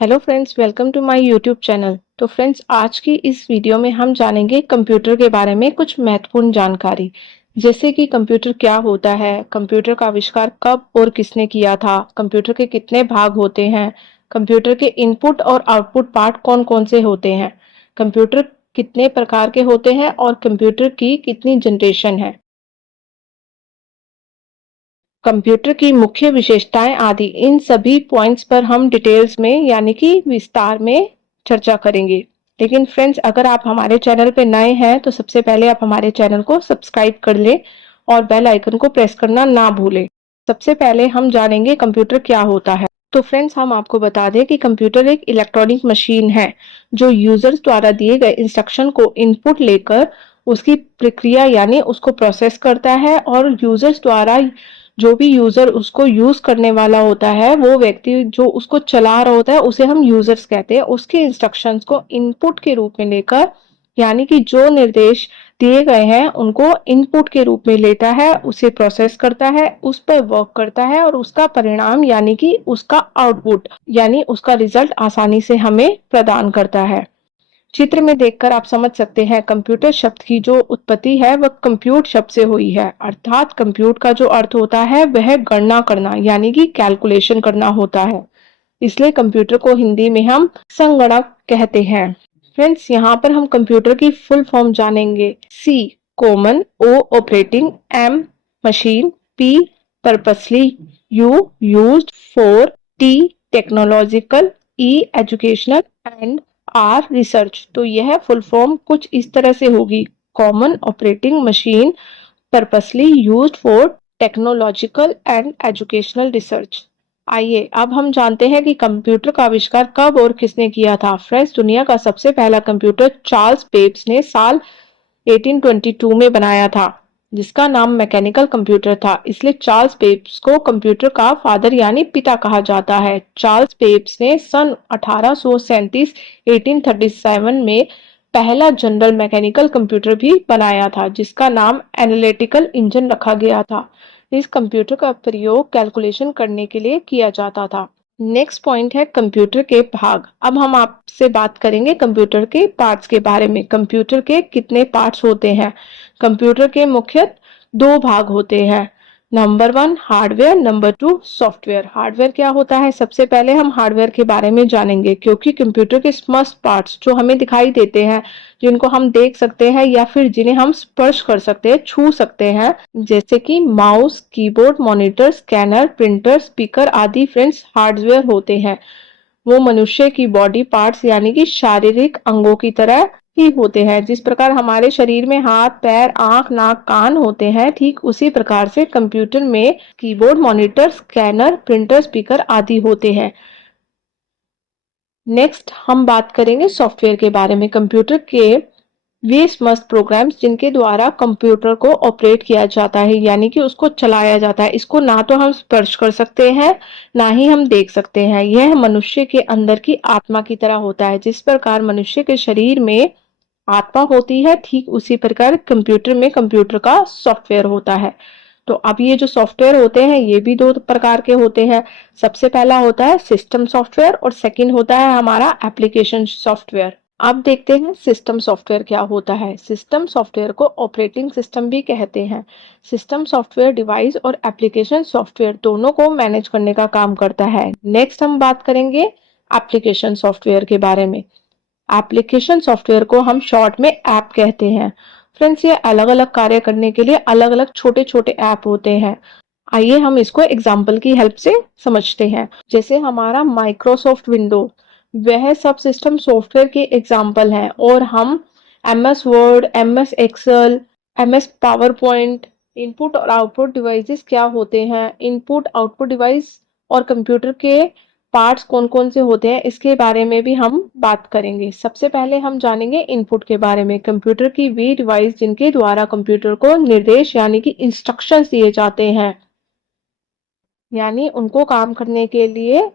Hello friends, welcome to my YouTube channel. तो friends, आज की इस वीडियो में हम जानेंगे कंप्यूटर के बारे में कुछ महत्वपूर्ण जानकारी। जैसे कि कंप्यूटर क्या होता है, कंप्यूटर का आविष्कार कब और किसने किया था, कंप्यूटर के कितने भाग होते हैं, कंप्यूटर के इनपुट और आउटपुट पार्ट कौन कौन से होते हैं, कंप्यूटर कितने प्रकार के होते हैं और कंप्यूटर की कितनी जनरेशन है, कंप्यूटर की मुख्य विशेषताएं आदि, इन सभी पॉइंट्स पर हम डिटेल्स में यानी कि विस्तार में चर्चा करेंगे। लेकिन फ्रेंड्स, अगर आप हमारे चैनल पे नए हैं तो सबसे पहले आप हमारे चैनल को सब्सक्राइब कर लें और बेल आइकन को प्रेस करना ना भूलें। सबसे पहले हम जानेंगे कंप्यूटर क्या होता है। तो फ्रेंड्स, हम आपको बता दें कि कंप्यूटर एक इलेक्ट्रॉनिक मशीन है जो यूजर्स द्वारा दिए गए इंस्ट्रक्शन को इनपुट लेकर उसकी प्रक्रिया यानी उसको प्रोसेस करता है, और यूजर्स द्वारा जो भी यूजर उसको यूज करने वाला होता है, वो व्यक्ति जो उसको चला रहा होता है, उसे हम यूजर्स कहते हैं, उसके इंस्ट्रक्शंस को इनपुट के रूप में लेकर यानी कि जो निर्देश दिए गए हैं उनको इनपुट के रूप में लेता है, उसे प्रोसेस करता है, उस पर वर्क करता है और उसका परिणाम यानी कि उसका आउटपुट यानी उसका रिजल्ट आसानी से हमें प्रदान करता है। चित्र में देखकर आप समझ सकते हैं कंप्यूटर शब्द की जो उत्पत्ति है वह कंप्यूट शब्द से हुई है, अर्थात कंप्यूट का जो अर्थ होता है वह गणना करना यानी कि कैलकुलेशन करना होता है। इसलिए कंप्यूटर को हिंदी में हम संगणक कहते हैं। फ्रेंड्स, यहाँ पर हम कंप्यूटर की फुल फॉर्म जानेंगे। C common, O operating, M machine, P purposely, U used, for T technological, E educational and R research. तो यह फुल फॉर्म कुछ इस तरह से होगी। Common operating machine, purposely used for technological and educational research. आइए अब हम जानते हैं कि कंप्यूटर का आविष्कार कब और किसने किया था। फ्रेंड्स, दुनिया का सबसे पहला कंप्यूटर चार्ल्स बेब्स ने साल 1822 में बनाया था, जिसका नाम मैकेनिकल कंप्यूटर था। इसलिए चार्ल्स बेब्स को कंप्यूटर का फादर यानी पिता कहा जाता है। चार्ल्स बेब्स ने सन 1837 1837 में पहला जनरल मैकेनिकल कंप्यूटर भी बनाया था, जिसका नाम एनालिटिकल इंजन रखा गया था। इस कंप्यूटर का प्रयोग कैलकुलेशन करने के लिए किया जाता था। नेक्स्ट पॉइंट है कंप्यूटर के भाग। अब हम आपसे बात करेंगे कंप्यूटर के पार्ट्स के बारे में। कंप्यूटर के कितने पार्ट्स होते हैं। कंप्यूटर के मुख्य दो भाग होते हैं। Number one hardware, number two software. Hardware क्या होता है, सबसे पहले हम हार्डवेयर के बारे में जानेंगे, क्योंकि कंप्यूटर के समस्त पार्ट्स जो हमें दिखाई देते हैं, जिनको हम देख सकते हैं या फिर जिन्हें हम स्पर्श कर सकते हैं, छू सकते हैं, जैसे कि mouse, keyboard, monitor, scanner, printer, speaker आदि फ्रेंड्स हार्डवेयर होते हैं। वो मनुष्य की बॉडी पार्ट्स यानी कि शारीरिक अंगों की तरह ही होते हैं। जिस प्रकार हमारे शरीर में हाथ, पैर, आंख, नाक, कान होते हैं, ठीक उसी प्रकार से कंप्यूटर में keyboard, monitor, scanner, printer, speaker आदि होते हैं। नेक्स्ट हम बात करेंगे सॉफ्टवेयर के बारे में। कंप्यूटर के वे समस्त प्रोग्राम्स जिनके द्वारा कंप्यूटर को ऑपरेट किया जाता है यानी कि उसको चलाया जाता है, इसको ना तो हम स्पर्श कर सकते हैं, ना ही हम देख सकते हैं। यह मनुष्य के अंदर की आत्मा की तरह होता है। जिस प्रकार मनुष्य के शरीर में आत्मा होती है, ठीक उसी प्रकार कंप्यूटर में कंप्यूटर का सॉफ्टवेयर होता है। तो अब ये जो सॉफ्टवेयर होते हैं ये भी दो प्रकार के होते हैं। सबसे पहला होता है सिस्टम सॉफ्टवेयर और सेकंड होता है हमारा एप्लीकेशन सॉफ्टवेयर। अब देखते हैं सिस्टम सॉफ्टवेयर क्या होता है। सिस्टम सॉफ्टवेयर को ऑपरेटिंग सिस्टम भी कहते हैं। सिस्टम सॉफ्टवेयर डिवाइस और एप्लीकेशन सॉफ्टवेयर दोनों को मैनेज करने का काम करता है। नेक्स्ट हम बात करेंगे एप्लीकेशन सॉफ्टवेयर के बारे में। एप्लीकेशन सॉफ्टवेयर को हम शॉर्ट में ऐप कहते हैं। फ्रेंड्स, ये अलग अलग कार्य करने के लिए अलग अलग छोटे छोटे ऐप होते हैं। आइए हम इसको एग्जाम्पल की हेल्प से समझते हैं। जैसे हमारा माइक्रोसॉफ्ट विंडो, वह सब सिस्टम सॉफ्टवेयर के एग्जाम्पल हैं, और हम MS Word, MS Excel, MS PowerPoint, input और आउटपुट डिवाइसेस क्या होते हैं, इनपुट आउटपुट डिवाइस और कंप्यूटर के पार्ट्स कौन कौन से होते हैं, इसके बारे में भी हम बात करेंगे। सबसे पहले हम जानेंगे इनपुट के बारे में। कंप्यूटर की वे डिवाइस जिनके द्वारा कंप्यूटर को निर्देश यानी कि इंस्ट्रक्शंस दिए जाते हैं, यानी उनको काम करने के लिए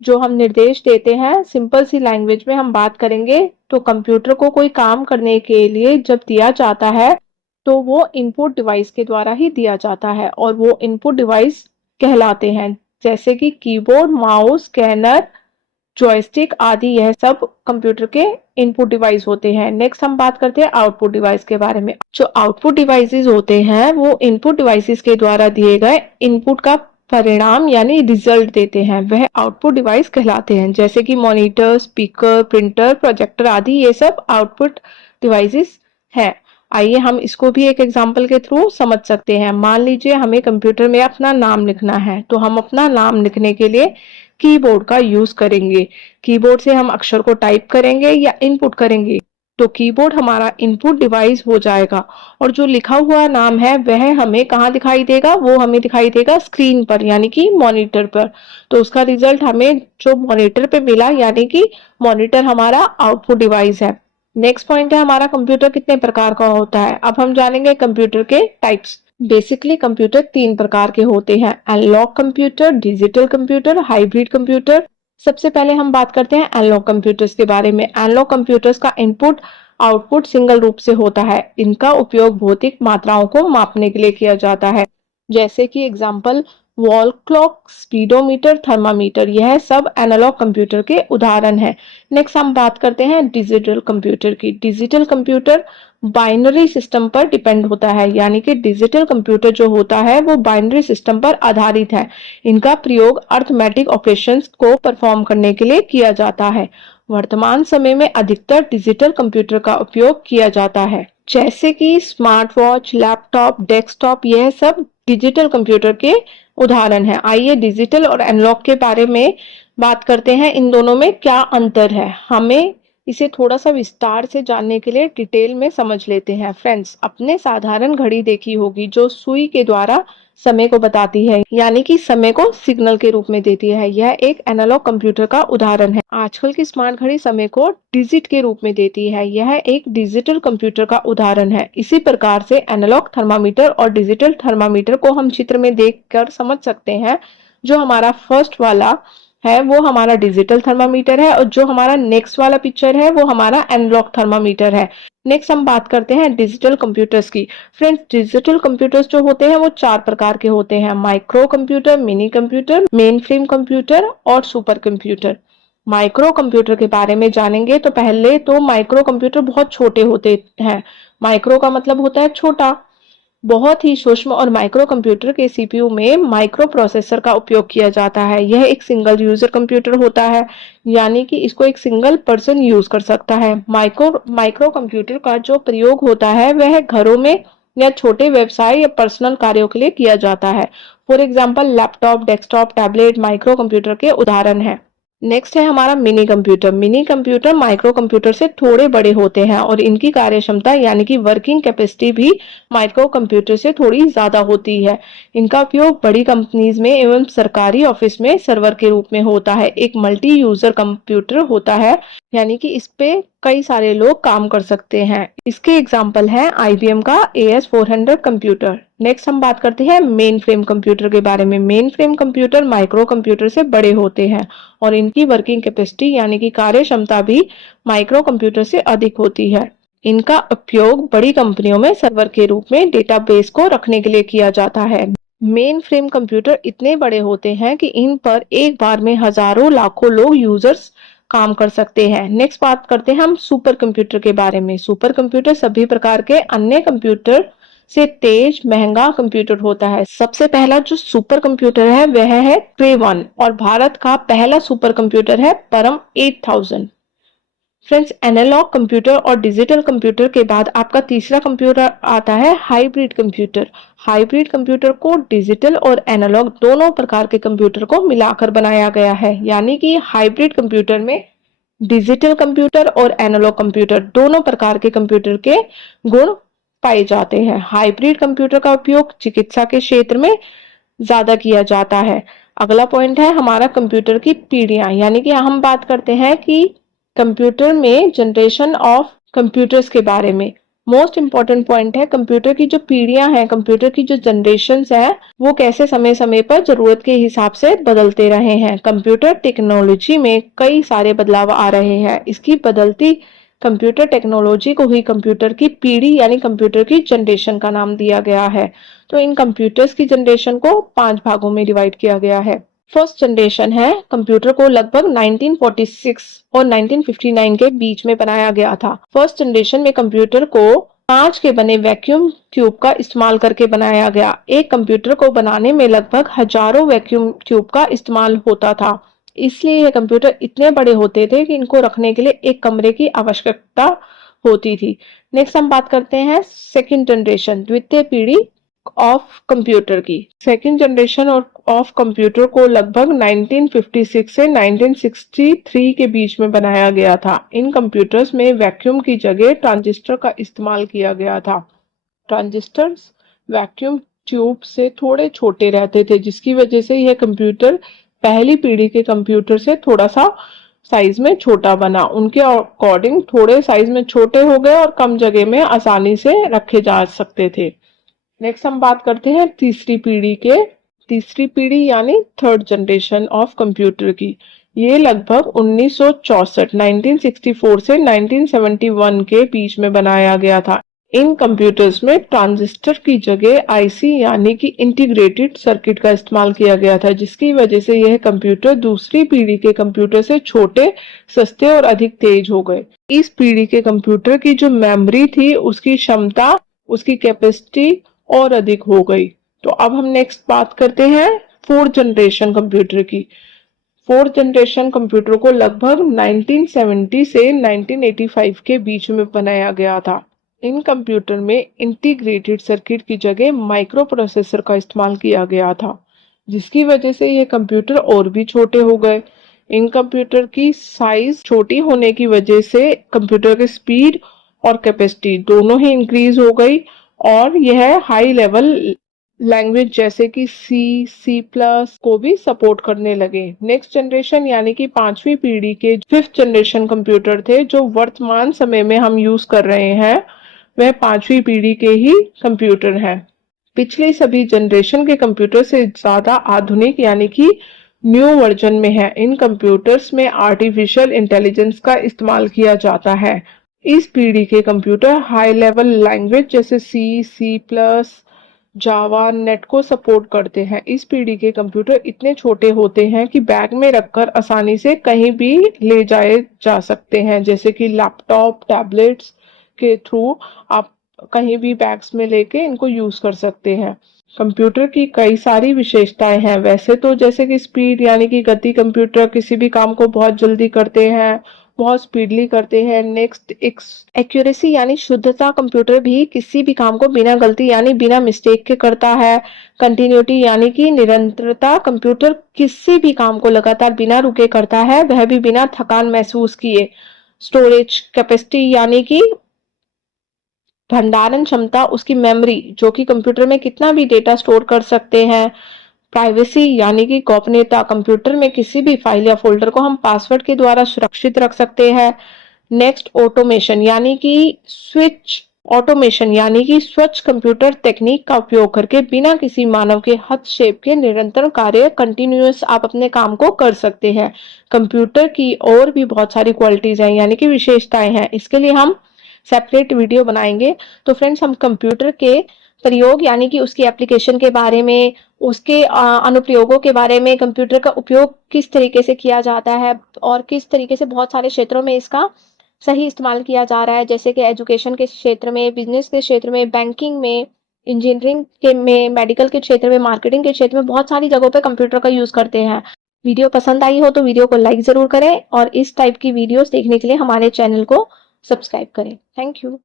जो हम निर्देश देते हैं, सिंपल सी लैंग्वेज में हम बात करेंगे तो कंप्यूटर को कोई काम करने के लिए जब दिया जाता है तो वो इनपुट डिवाइस के द्वारा ही दिया जाता है, और वो इनपुट डिवाइस कहलाते हैं, जैसे कि कीबोर्ड, माउस, स्कैनर, जॉयस्टिक आदि यह सब कंप्यूटर के इनपुट डिवाइस होते हैं। नेक्स्ट हम बात करते हैं आउटपुट डिवाइस के बारे में। जो आउटपुट डिवाइसेस होते हैं वो इनपुट डिवाइसेस के द्वारा दिए गए इनपुट का परिणाम यानी रिजल्ट देते हैं, वह आउटपुट डिवाइस कहलाते हैं। जैसे कि मॉनिटर, स्पीकर, प्रिंटर, प्रोजेक्टर आदि ये सब आउटपुट डिवाइसेस हैं। आइए हम इसको भी एक एग्जांपल के थ्रू समझ सकते हैं। मान लीजिए हमें कंप्यूटर में अपना नाम लिखना है, तो हम अपना नाम लिखने के लिए कीबोर्ड का यूज करेंगे। कीबोर्ड से हम अक्षर को टाइप करेंगे या इनपुट करेंगे, तो कीबोर्ड हमारा इनपुट डिवाइस हो जाएगा और जो लिखा हुआ नाम है वह हमें कहाँ दिखाई देगा, वो हमें दिखाई देगा स्क्रीन पर यानी कि मॉनिटर पर। तो उसका रिजल्ट हमें जो मॉनिटर पे मिला यानी कि मॉनिटर हमारा आउटपुट डिवाइस है। नेक्स्ट पॉइंट है हमारा कंप्यूटर कितने प्रकार का होता है। अब हम जानेंगे कंप्यूटर के टाइप्स। बेसिकली कंप्यूटर 3 प्रकार के होते हैं, analogue computer, digital computer, hybrid computer. सबसे पहले हम बात करते हैं एनालॉग कंप्यूटर्स के बारे में। एनालॉग कंप्यूटर्स का इनपुट आउटपुट सिंगल रूप से होता है। इनका उपयोग भौतिक मात्राओं को मापने के लिए किया जाता है, जैसे कि example wall clock, speedometer, thermometer, यह सब एनालॉग कंप्यूटर के उदाहरण हैं। नेक्स्ट हम बात करते हैं डिजिटल कंप्यूटर की। डिजिटल कंप्यूटर बाइनरी सिस्टम पर डिपेंड होता है, यानी कि डिजिटल कंप्यूटर जो होता है वो बाइनरी सिस्टम पर आधारित है। इनका प्रयोग अर्थमेटिक ऑपरेशंस को परफॉर्म करने के लिए किया जाता है। वर्तमान समय में अधिकतर डिजिटल कंप्यूटर का उपयोग किया जाता है, जैसे कि स्मार्ट वॉच, लैपटॉप, डेस्कटॉप, यह सब डिजिटल कंप्यूटर के उदाहरण है। आइए डिजिटल और एनालॉग के बारे में बात करते हैं, इन दोनों में क्या अंतर है। हमें इसे थोड़ा सा विस्तार से जानने के लिए डिटेल में समझ लेते हैं। फ्रेंड्स, अपने साधारण घड़ी देखी होगी जो सुई के द्वारा समय को बताती है, यानी कि समय को सिग्नल के रूप में देती है। यह एक एनालॉग कंप्यूटर का उदाहरण है। आजकल की स्मार्ट घड़ी समय को डिजिट के रूप में देती है। यह एक डिजिटल कंप्यूटर का उदाहरण है। इसी प्रकार से एनालॉग थर्मामीटर और डिजिटल थर्मामीटर को हम चित्र में देखकर समझ सकते हैं। जो हमारा फर्स्ट वाला है वो हमारा डिजिटल थर्मामीटर है और जो हमारा नेक्स्ट वाला पिक्चर है वो हमारा एनालॉग थर्मामीटर है। नेक्स्ट हम बात करते हैं डिजिटल कंप्यूटर्स की। फ्रेंड्स, डिजिटल कंप्यूटर्स जो होते हैं वो 4 प्रकार के होते हैं, micro computer, mini computer, main frame computer और सुपर कंप्यूटर। माइक्रो कंप्यूटर के बारे में जानेंगे तो पहले तो माइक्रो कंप्यूटर बहुत छोटे होते हैं। माइक्रो का मतलब होता है छोटा, बहुत ही सूक्ष्म, और माइक्रो कंप्यूटर के सीपीयू में माइक्रो प्रोसेसर का उपयोग किया जाता है। यह एक सिंगल यूजर कंप्यूटर होता है, यानी कि इसको एक सिंगल पर्सन यूज कर सकता है। माइक्रो कंप्यूटर का जो प्रयोग होता है वह घरों में या छोटे व्यवसाय या पर्सनल कार्यों के लिए किया जाता है। For example laptop, desktop, tablet micro computer के उदाहरण है। नेक्स्ट है हमारा mini computer. Mini computer micro computer से थोड़े बड़े होते हैं और इनकी कार्य क्षमता यानी कि वर्किंग कैपेसिटी भी माइक्रो कंप्यूटर से थोड़ी ज्यादा होती है। इनका उपयोग बड़ी कंपनीज में एवं सरकारी ऑफिस में सर्वर के रूप में होता है। एक मल्टी यूजर कंप्यूटर होता है, यानी कि इस पे कई सारे लोग काम कर सकते हैं। इसके एग्जाम्पल है IBM का AS400 कंप्यूटर। नेक्स्ट हम बात करते हैं मेन फ्रेम कंप्यूटर के बारे में। Main frame computer micro computer से बड़े होते हैं और इनकी वर्किंग कैपेसिटी यानी कि कार्य क्षमता भी माइक्रो कंप्यूटर से अधिक होती है। इनका उपयोग बड़ी कंपनियों में सर्वर के रूप में डेटाबेस को रखने के लिए किया जाता है। मेन फ्रेम कंप्यूटर इतने बड़े होते हैं कि इन पर एक बार में हजारों लाखों लोग यूजर्स काम कर सकते हैं। नेक्स्ट बात करते हैं हम सुपर कंप्यूटर के बारे में। सुपर कंप्यूटर सभी प्रकार के अन्य कंप्यूटर से तेज महंगा कंप्यूटर होता है। सबसे पहला जो सुपर कंप्यूटर है वह है क्रे 1 और भारत का पहला सुपर कंप्यूटर है परम 8000। फ्रेंड्स, एनालॉग कंप्यूटर और डिजिटल कंप्यूटर के बाद आपका तीसरा कंप्यूटर आता है हाइब्रिड कंप्यूटर। हाइब्रिड कंप्यूटर को डिजिटल और एनालॉग दोनों प्रकार के कंप्यूटर को मिलाकर बनाया गया है, यानी कि हाइब्रिड कंप्यूटर में डिजिटल कंप्यूटर और एनालॉग कंप्यूटर दोनों प्रकार के कंप्यूटर के गुण पाए जाते हैं। हाइब्रिड कंप्यूटर का उपयोग चिकित्सा के क्षेत्र में ज्यादा किया जाता है। अगला पॉइंट है हमारा कंप्यूटर की पीढ़ियां, यानी कि हम बात करते हैं कि कंप्यूटर में जनरेशन ऑफ कंप्यूटर्स के बारे में। मोस्ट इंपॉर्टेंट पॉइंट है कंप्यूटर की जो पीढ़ियां हैं, कंप्यूटर की जो जनरेशन्स है वो कैसे समय समय पर जरूरत के हिसाब से बदलते रहे हैं। कंप्यूटर टेक्नोलॉजी में कई सारे बदलाव आ रहे हैं। इसकी बदलती कंप्यूटर टेक्नोलॉजी को ही कंप्यूटर की पीढ़ी यानी कंप्यूटर की जनरेशन का नाम दिया गया है। तो इन कंप्यूटर्स की जनरेशन को 5 भागों में डिवाइड किया गया है। फर्स्ट जनरेशन है कंप्यूटर को लगभग 1946 और 1959 के बीच में बनाया गया था। फर्स्ट जनरेशन में कंप्यूटर को कांच के बने वैक्यूम ट्यूब का इस्तेमाल करके बनाया गया। एक कंप्यूटर को बनाने में लगभग हजारों वैक्यूम ट्यूब का इस्तेमाल होता था। इसलिए ये कंप्यूटर इतने बड़े होते थे कि इनको रखने के लिए एक कमरे की आवश्यकता होती थी। नेक्स्ट हम बात करते हैं सेकंड जनरेशन, द्वितीय पीढ़ी ऑफ कंप्यूटर की। सेकंड जनरेशन ऑफ कंप्यूटर को लगभग 1956 से 1963 के बीच में बनाया गया था। इन कंप्यूटर्स में वैक्यूम की जगह ट्रांजिस्टर का इस्तेमाल किया गया था। ट्रांजिस्टर्स वैक्यूम ट्यूब से थोड़े छोटे रहते थे, जिसकी वजह से यह कंप्यूटर पहली पीढ़ी के कंप्यूटर से थोड़ा सा साइज में छोटा बना। उनके अकॉर्डिंग थोड़े साइज में छोटे हो गए और कम जगह में आसानी से रखे जा सकते थे। नेक्स्ट हम बात करते हैं तीसरी पीढ़ी यानी थर्ड जनरेशन ऑफ कंप्यूटर की। ये लगभग 1964 से 1971 के बीच में बनाया गया था। इन कंप्यूटर्स में ट्रांजिस्टर की जगह आईसी यानी कि इंटीग्रेटेड सर्किट का इस्तेमाल किया गया था, जिसकी वजह से यह कंप्यूटर दूसरी पीढ़ी के कंप्यूटर से छोटे, सस्ते और अधिक तेज हो गए। इस पीढ़ी के कंप्यूटर की जो मेमोरी थी, उसकी क्षमता, उसकी कैपेसिटी और अधिक हो गई। तो अब हम नेक्स्ट बात करते हैं फोर्थ जनरेशन कंप्यूटर की। फोर्थ जनरेशन कंप्यूटर को लगभग 1970 से 1985 के बीच में बनाया गया था। इन कंप्यूटर में इंटीग्रेटेड सर्किट की जगह माइक्रो प्रोसेसर का इस्तेमाल किया गया था, जिसकी वजह से ये कंप्यूटर और भी छोटे हो गए। इन कंप्यूटर की साइज छोटी होने की वजह से कंप्यूटर की स्पीड और कैपेसिटी दोनों ही इंक्रीज हो गई और यह हाई लेवल लैंग्वेज जैसे कि सी प्लस को भी सपोर्ट करने लगे। नेक्स्ट जनरेशन यानी कि पांचवी पीढ़ी के फिफ्थ जनरेशन कंप्यूटर थे, जो वर्तमान समय में हम यूज कर रहे हैं, वह पांचवी पीढ़ी के ही कंप्यूटर हैं। पिछले सभी जनरेशन के कंप्यूटर से ज्यादा आधुनिक यानी कि न्यू वर्जन में है। इन कंप्यूटर्स में आर्टिफिशियल इंटेलिजेंस का इस्तेमाल किया जाता है। इस पीढ़ी के कंप्यूटर हाई लेवल लैंग्वेज जैसे सी प्लस, जावा, नेट को सपोर्ट करते हैं। इस पीढ़ी के कंप्यूटर इतने छोटे होते हैं कि बैग में रखकर आसानी से कहीं भी ले जाए जा सकते हैं, जैसे कि लैपटॉप, टैबलेट्स के थ्रू आप कहीं भी बैग्स में लेके इनको यूज कर सकते हैं। कंप्यूटर की कई सारी विशेषताएं हैं। वैसे तो जैसे कि स्पीड यानी कि गति, कंप्यूटर किसी भी काम को बहुत जल्दी करते हैं, बहुत स्पीडली करते हैं। नेक्स्ट एक्यूरेसी यानी शुद्धता, कंप्यूटर भी किसी भी काम को बिना गलती यानी बिना मिस्टेक के करता है। कंटिन्यूटी यानी कि निरंतरता, कंप्यूटर किसी भी काम को लगातार बिना रुके करता है, वह भी बिना थकान महसूस किए। स्टोरेज कैपेसिटी यानी कि भंडारण क्षमता, उसकी मेमोरी जो कि कंप्यूटर में कितना भी डेटा स्टोर कर सकते हैं। प्राइवेसी यानी कि गोपनीयता, कंप्यूटर में किसी भी फाइल या फोल्डर को हम पासवर्ड के द्वारा सुरक्षित रख सकते हैं। नेक्स्ट ऑटोमेशन यानी कि स्वच्छ कंप्यूटर तकनीक का उपयोग करके बिना किसी मानव के हस्तक्षेप के निरंतर कार्य, कंटिन्यूअस आप अपने काम को कर सकते हैं। कंप्यूटर की और भी बहुत सारी क्वालिटीज हैं यानी कि विशेषताएं हैं, इसके लिए हम सेपरेट वीडियो बनाएंगे। तो फ्रेंड्स, हम कंप्यूटर के प्रयोग यानी कि उसकी एप्लीकेशन के बारे में, उसके अनुप्रयोगों के बारे में, कंप्यूटर का उपयोग किस तरीके से किया जाता है और किस तरीके से बहुत सारे क्षेत्रों में इसका सही इस्तेमाल किया जा रहा है, जैसे कि एजुकेशन के क्षेत्र में, बिजनेस के क्षेत्र में, बैंकिंग में, इंजीनियरिंग के में, मेडिकल के क्षेत्र में, मार्केटिंग के क्षेत्र में, बहुत सारी जगहों पर कंप्यूटर का यूज करते हैं। वीडियो पसंद आई हो तो वीडियो को लाइक जरूर करें और इस टाइप की वीडियोस देखने के लिए हमारे चैनल को सब्सक्राइब करें। Thank you.